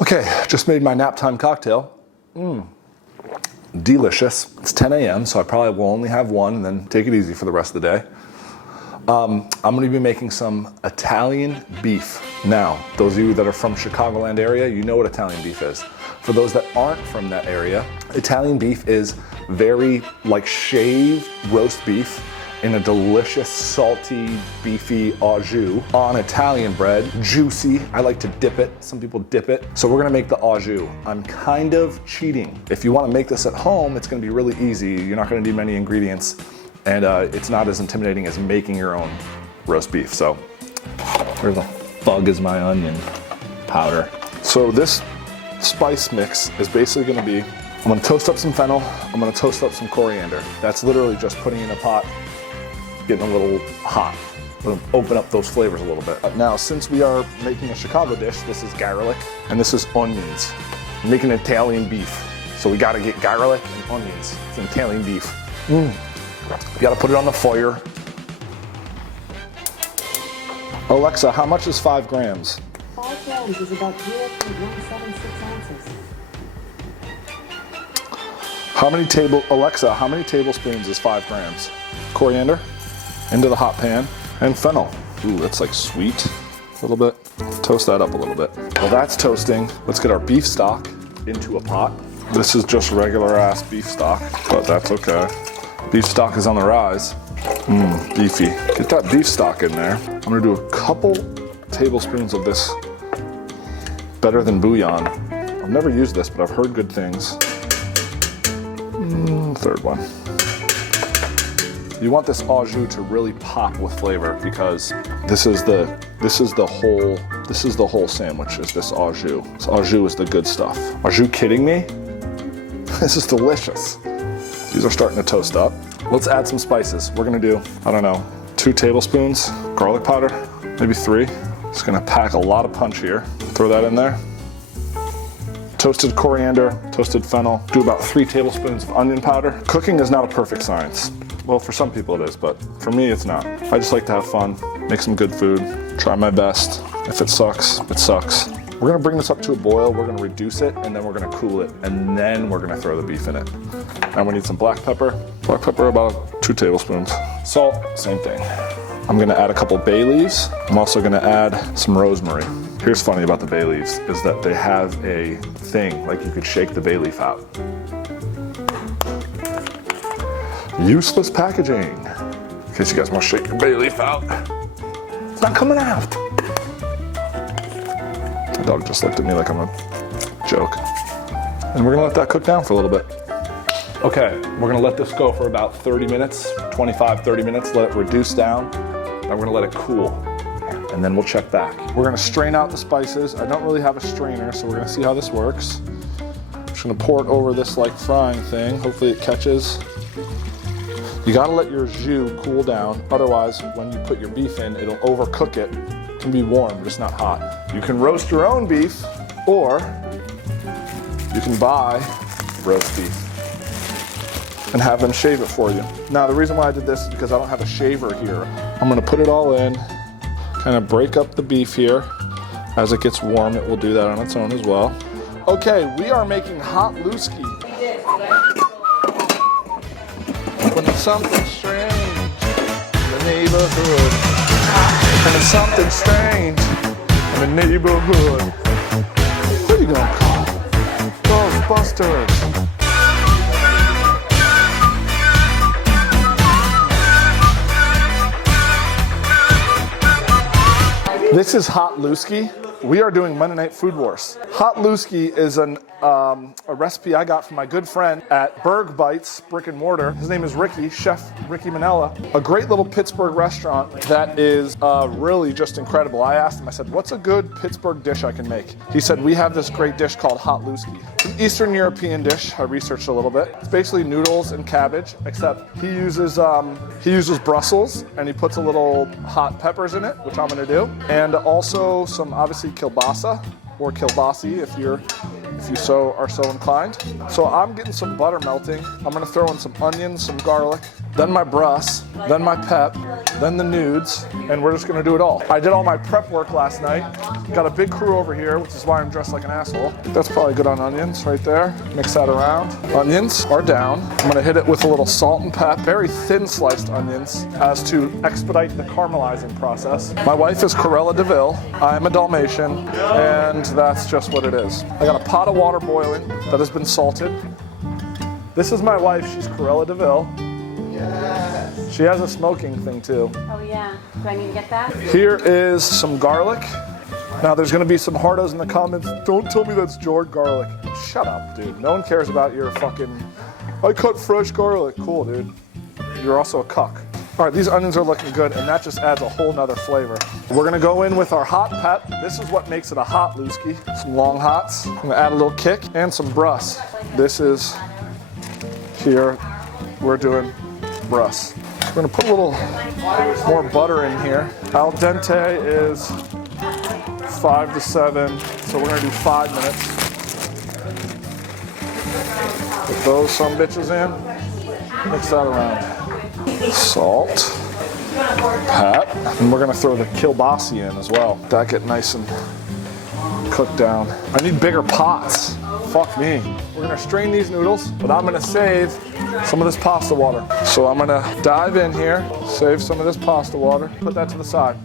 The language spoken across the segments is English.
Okay, just made my nap time cocktail. Delicious. It's 10 a.m., so I probably will only have one and then take it easy for the rest of the day. I'm going to be making some Italian beef. Now, those of you that are from Chicagoland area, you know what Italian beef is. For those that aren't from that area, Italian beef is very like shaved roast beef in a delicious, salty, beefy au jus on Italian bread, juicy. I like to dip it. Some people dip it. So we're gonna make the au jus. I'm kind of cheating. If you wanna make this at home, it's gonna be really easy. You're not gonna need many ingredients, and it's not as intimidating as making your own roast beef. So where the fug is my onion powder? So this spice mix is basically gonna be, I'm gonna toast up some fennel, I'm gonna toast up some coriander. That's literally just putting in a pot, getting a little hot. It'll open up those flavors a little bit. Now, since we are making a Chicago dish, this is garlic and this is onions. I'm making Italian beef, so we gotta get garlic and onions. It's an Italian beef. You gotta put it on the fire. Alexa, how much is 5 grams? 5 grams is about 0.176 ounces. Alexa, how many tablespoons is 5 grams? Coriander into the hot pan, and fennel. Ooh, that's like sweet a little bit. Toast that up a little bit. While that's toasting, let's get our beef stock into a pot. This is just regular ass beef stock, but that's okay. Beef stock is on the rise. Beefy. Get that beef stock in there. I'm gonna do a couple tablespoons of this better than bouillon. I've never used this, but I've heard good things. Third one. You want this au jus to really pop with flavor because this is the whole sandwich is this au jus. This au jus is the good stuff. Are you kidding me? This is delicious. These are starting to toast up. Let's add some spices. We're gonna do, I don't know, 2 tablespoons garlic powder, maybe 3. It's gonna pack a lot of punch here. Throw that in there. Toasted coriander, toasted fennel. Do about 3 tablespoons of onion powder. Cooking is not a perfect science. Well, for some people it is, but for me it's not. I just like to have fun, make some good food, try my best. If it sucks, it sucks. We're gonna bring this up to a boil, we're gonna reduce it, and then we're gonna cool it, and then we're gonna throw the beef in it. And we need some black pepper. Black pepper, about 2 tablespoons. Salt, same thing. I'm gonna add a couple bay leaves. I'm also gonna add some rosemary. Here's funny about the bay leaves, is that they have a thing, like you could shake the bay leaf out. Useless packaging. In case you guys want to shake your bay leaf out. It's not coming out. The dog just looked at me like I'm a joke. And we're gonna let that cook down for a little bit. Okay, we're gonna let this go for about 30 minutes, 25, 30 minutes, let it reduce down. Then we're gonna let it cool. And then we'll check back. We're gonna strain out the spices. I don't really have a strainer, so we're gonna see how this works. I'm just gonna pour it over this like frying thing. Hopefully it catches. You gotta let your jus cool down. Otherwise, when you put your beef in, it'll overcook it. It can be warm, just not hot. You can roast your own beef, or you can buy roast beef and have them shave it for you. Now, the reason why I did this is because I don't have a shaver here. I'm gonna put it all in, kind of break up the beef here. As it gets warm, it will do that on its own as well. Okay, we are making Haluski. When there's something strange in the neighborhood. When there's something strange in the neighborhood. Who are you gonna call? Ghostbusters. This is Haluski. We are doing Monday Night Food Wars. Haluski is a recipe I got from my good friend at Berg Bites Brick and Mortar. His name is Ricky, Chef Ricky Manella. A great little Pittsburgh restaurant that is really just incredible. I asked him, I said, what's a good Pittsburgh dish I can make? He said, we have this great dish called Haluski. It's an Eastern European dish. I researched a little bit. It's basically noodles and cabbage, except he uses Brussels and he puts a little hot peppers in it, which I'm gonna do. And also some, obviously, kielbasa or kielbasi if you're if you are so inclined. So I'm getting some butter melting. I'm gonna throw in some onions, some garlic, then my brus, then my pep, then the nudes, and we're just gonna do it all. I did all my prep work last night. Got a big crew over here, which is why I'm dressed like an asshole. That's probably good on onions right there. Mix that around. Onions are down. I'm gonna hit it with a little salt and pep, very thin sliced onions, as to expedite the caramelizing process. My wife is Corella DeVille. I'm a Dalmatian, and that's just what it is. I got a pot of water boiling that has been salted. This is my wife, she's Corella DeVille. Yes. She has a smoking thing too. Oh yeah, do I need to get that? Here is some garlic. Now there's gonna be some hardos in the comments. Don't tell me that's jarred garlic. Shut up, dude. No one cares about your fucking, I cut fresh garlic. Cool, dude. You're also a cuck. All right, these onions are looking good, and that just adds a whole nother flavor. We're gonna go in with our hot pep. This is what makes it a hot Haluski. Some long hots. I'm gonna add a little kick and some brus. This is, here, we're doing brus. We're gonna put a little more butter in here. Al dente is 5 to 7, so we're gonna do 5 minutes. Put those some bitches in, mix that around. Salt, pep, and we're gonna throw the kielbasi in as well. That get nice and cooked down. I need bigger pots. Fuck me. We're gonna strain these noodles, but I'm gonna save some of this pasta water. So I'm gonna dive in here, save some of this pasta water, put that to the side.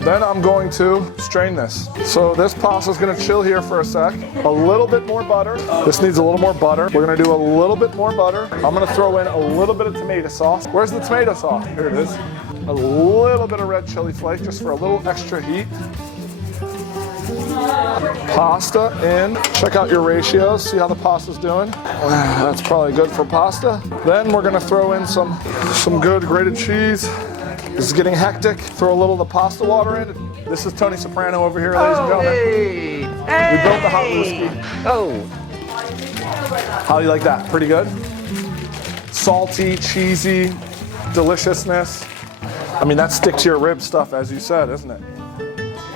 Then I'm going to strain this. So this pasta is gonna chill here for a sec. A little bit more butter. This needs a little more butter. We're gonna do a little bit more butter. I'm gonna throw in a little bit of tomato sauce. Where's the tomato sauce? Here it is. A little bit of red chili flake just for a little extra heat. Pasta in. Check out your ratios, see how the pasta's doing. That's probably good for pasta. Then we're gonna throw in some good grated cheese. This is getting hectic. Throw a little of the pasta water in. This is Tony Soprano over here, ladies and gentlemen. Hey. We built the Haluski. Oh. How do you like that? Pretty good? Salty, cheesy, deliciousness. I mean, that's stick to your rib stuff, as you said, isn't it?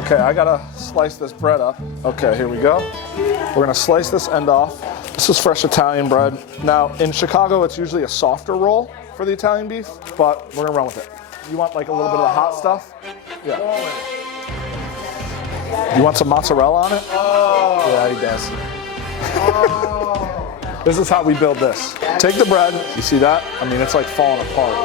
Okay, I gotta slice this bread up. Okay, here we go. We're gonna slice this end off. This is fresh Italian bread. Now, in Chicago, it's usually a softer roll for the Italian beef, but we're gonna run with it. You want like a little bit of the hot stuff? Yeah. You want some mozzarella on it? Oh. Yeah, he does. Oh. This is how we build this. Take the bread. You see that? I mean, it's like falling apart.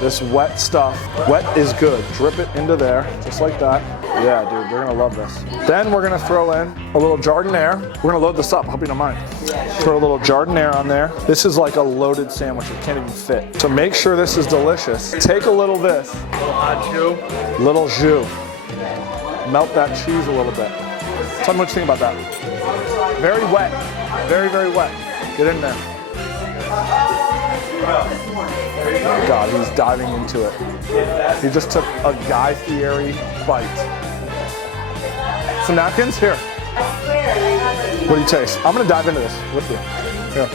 This wet stuff. Wet is good. Drip it into there, just like that. Yeah, dude, they're gonna love this. Then we're gonna throw in a little jardiniere. We're gonna load this up, hope you don't mind. Throw a little jardiniere on there. This is like a loaded sandwich, it can't even fit. So make sure this is delicious. Take a little this. Little hot jus. Little jus. Melt that cheese a little bit. Tell me what you think about that. Very wet, very, very wet. Get in there. God, he's diving into it. He just took a Guy Fieri bite. Some napkins? Here. What do you taste? I'm gonna dive into this with you. Here.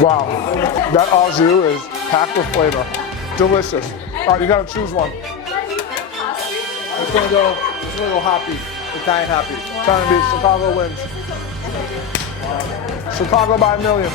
Wow. That au jus is packed with flavor. Delicious. All right, you gotta choose one. It's gonna go happy. Italian happy. Italian beef, Chicago wins. Chicago by a million.